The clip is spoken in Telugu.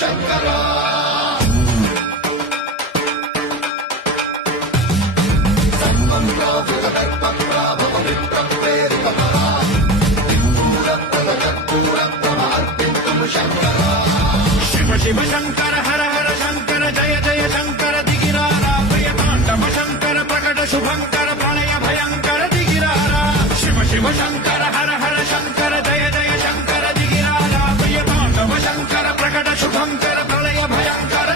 శంకరా శివ శివ శంకర హర హర శంకర జయ జయ శంకర దిగిరారా భయతాండవ శంకర ప్రకట శుభంకర ప్రళయ భయంకర దిగిరారా శివ శివ శంకర హర హర శంకర జయ జయ శంకర దిగిరారా భయతాండవ శంకర ప్రకట శుభంకర ప్రళయ భయంకర